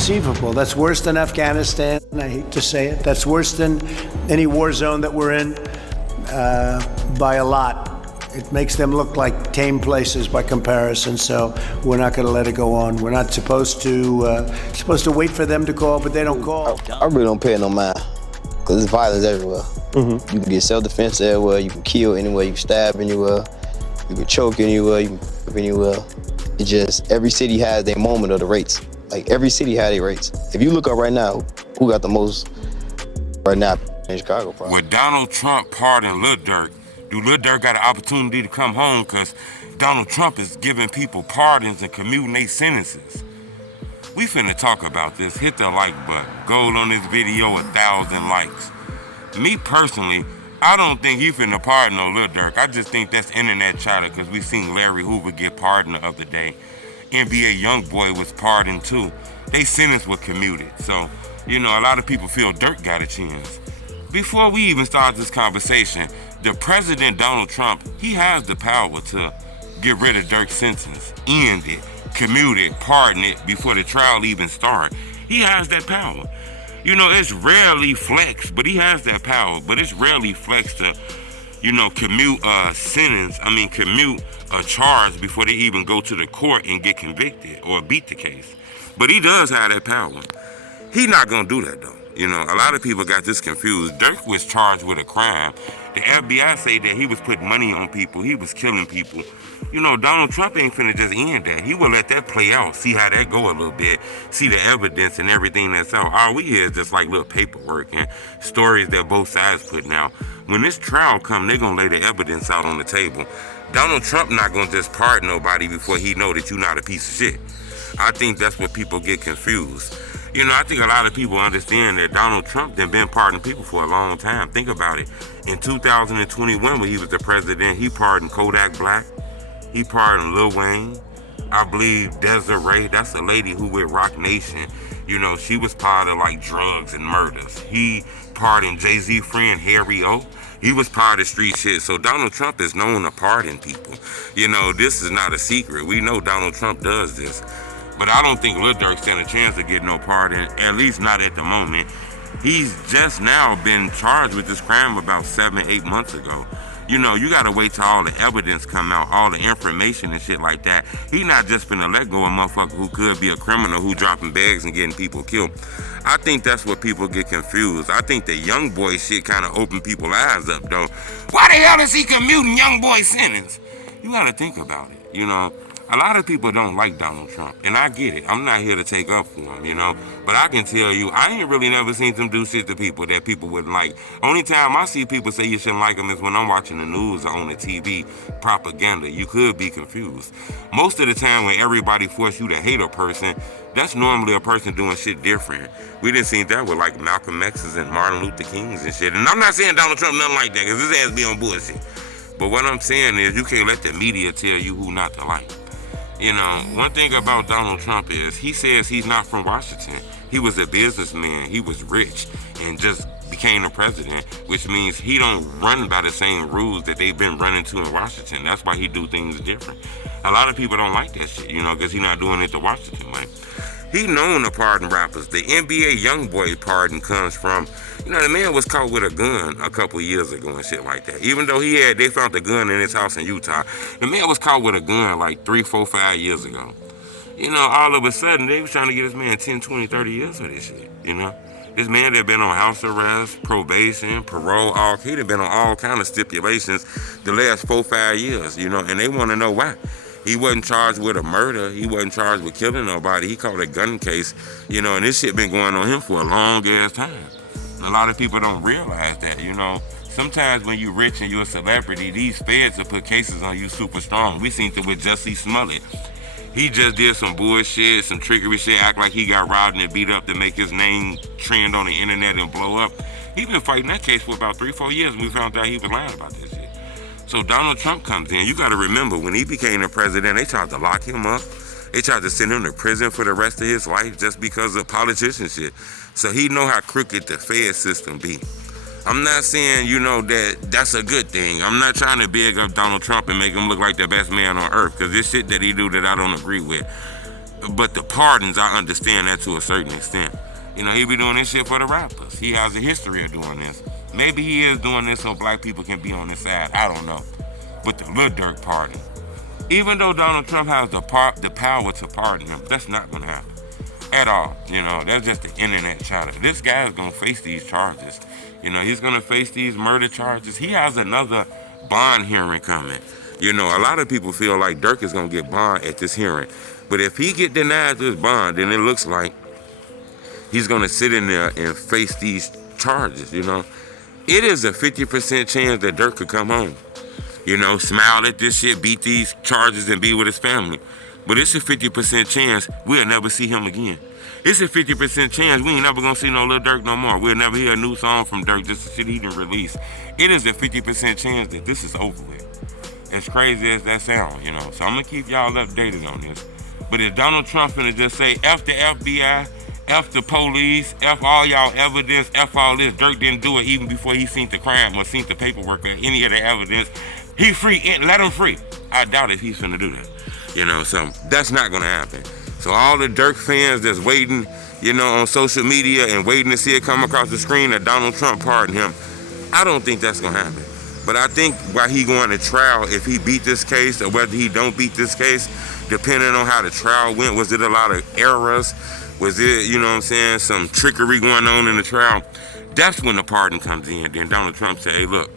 inconceivable. That's worse than Afghanistan. I hate to say it. That's worse than any war zone that we're in by a lot. It makes them look like tame places by comparison, so we're not going to let it go on. We're not supposed to wait for them to call, but they don't call. I really don't pay no mind, because there's violence everywhere. Mm-hmm. You can get self-defense everywhere, you can kill anywhere, you can stab anywhere, you can choke anywhere, you can whip anywhere. It's just, every city has their moment of the rates. Like, every city has their rates. If you look up right now, who got the most right now in Chicago, probably. With Donald Trump pardoned Lil Durk, do Lil Durk got an opportunity to come home because Donald Trump is giving people pardons and commuting their sentences? We finna talk about this. Hit the like button. Gold on this video, 1,000 likes. Me personally, I don't think he finna pardon no Lil Durk. I just think that's internet chatter because we seen Larry Hoover get pardoned the other day. NBA YoungBoy was pardoned too. They sentence was commuted. So, a lot of people feel Durk got a chance. Before we even start this conversation, the President Donald Trump, he has the power to get rid of Durk's sentence, end it, commute it, pardon it before the trial even starts. He has that power. It's rarely flex, but he has that power. But it's rarely flex to, commute a sentence, commute a charge before they even go to the court and get convicted or beat the case. But he does have that power. He's not going to do that, though. A lot of people got this confused. Durk was charged with a crime. The FBI say that he was putting money on people. He was killing people. Donald Trump ain't finna just end that. He will let that play out, see how that go a little bit, see the evidence and everything that's out. All we hear is just like little paperwork and stories that both sides putting out. When this trial come, they gonna lay the evidence out on the table. Donald Trump not gonna just pardon nobody before he know that you not a piece of shit. I think that's what people get confused. I think a lot of people understand that Donald Trump done been pardoning people for a long time. Think about it. In 2021, when he was the president, he pardoned Kodak Black. He pardoned Lil Wayne. I believe Desiree, that's a lady who with Rock Nation. She was part of like drugs and murders. He pardoned Jay-Z friend Harry O. He was part of street shit. So Donald Trump is known to pardon people. This is not a secret. We know Donald Trump does this. But I don't think Lil Durk stand a chance to get no pardon, at least not at the moment. He's just now been charged with this crime about 7-8 months ago. You gotta wait till all the evidence come out, all the information and shit like that. He not just finna let go of a motherfucker who could be a criminal who dropping bags and getting people killed. I think that's what people get confused. I think the YoungBoy shit kind of opened people's eyes up, though. Why the hell is he commuting YoungBoy sentence? You gotta think about it, A lot of people don't like Donald Trump, and I get it. I'm not here to take up for him, But I can tell you, I ain't really never seen him do shit to people that people wouldn't like. Only time I see people say you shouldn't like him is when I'm watching the news or on the TV, propaganda. You could be confused. Most of the time when everybody force you to hate a person, that's normally a person doing shit different. We done seen that with like Malcolm X's and Martin Luther King's and shit. And I'm not saying Donald Trump nothing like that, because his ass be on bullshit. But what I'm saying is you can't let the media tell you who not to like. One thing about Donald Trump is he says he's not from Washington. He was a businessman. He was rich and just became the president, which means he don't run by the same rules that they've been running to in Washington. That's why he do things different. A lot of people don't like that shit, because he's not doing it the Washington way. He known to pardon rappers. The NBA YoungBoy pardon comes from, the man was caught with a gun a couple years ago and shit like that. Even though they found the gun in his house in Utah. The man was caught with a gun like 3, 4, 5 years ago. All of a sudden, they was trying to get this man 10, 20, 30 years for this shit, This man that been on house arrest, probation, parole, he done been on all kind of stipulations the last 4, 5 years, and they want to know why. He wasn't charged with a murder. He wasn't charged with killing nobody. He called it a gun case, and this shit been going on him for a long ass time. A lot of people don't realize that, Sometimes when you rich and you're a celebrity, these feds will put cases on you super strong. We seen it with Jussie Smollett. He just did some bullshit, some trickery shit, act like he got robbed and beat up to make his name trend on the internet and blow up. He been fighting that case for about 3, 4 years, and we found out he was lying about this shit. So Donald Trump comes in. You got to remember, when he became the president, they tried to lock him up. They tried to send him to prison for the rest of his life just because of politician shit. So he know how crooked the Fed system be. I'm not saying, that's a good thing. I'm not trying to big up Donald Trump and make him look like the best man on earth, because this shit that he do that I don't agree with. But the pardons, I understand that to a certain extent. You know, he be doing this shit for the rappers. He has a history of doing this. Maybe he is doing this so black people can be on his side. I don't know. But the Lil Durk pardon, even though Donald Trump has the power to pardon him, that's not gonna happen at all. You know, that's just the internet chatter. This guy is gonna face these charges. You know, he's gonna face these murder charges. He has another bond hearing coming. You know, a lot of people feel like Durk is gonna get bond at this hearing. But if he get denied this bond, then it looks like he's gonna sit in there and face these charges, you know. It is a 50% chance that Durk could come home. You know, smile at this shit, beat these charges, and be with his family. But it's a 50% chance we'll never see him again. It's a 50% chance we ain't never gonna see no Lil Durk no more. We'll never hear a new song from Durk, just the shit he didn't release. It is a 50% chance that this is over with. As crazy as that sound, you know. So I'm gonna keep y'all updated on this. But if Donald Trump finna just say F the FBI, F the police, F all y'all evidence, F all this, Durk didn't do it even before he seen the crime or seen the paperwork or any of the evidence, he free, let him free. I doubt if he's finna do that. You know, so that's not gonna happen. So all the Durk fans that's waiting, you know, on social media and waiting to see it come across the screen that Donald Trump pardoned him, I don't think that's gonna happen. But I think while he going to trial, if he beat this case or whether he don't beat this case, depending on how the trial went, was it a lot of errors? Was it, you know what I'm saying, some trickery going on in the trial? That's when the pardon comes in. Then Donald Trump say, hey, look,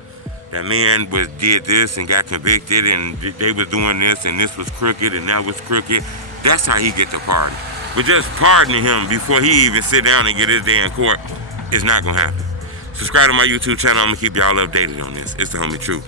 that man did this and got convicted and they was doing this and this was crooked and that was crooked. That's how he get the pardon. But just pardoning him before he even sit down and get his day in court is not gonna happen. Subscribe to my YouTube channel. I'm gonna keep y'all updated on this. It's the homie Truth.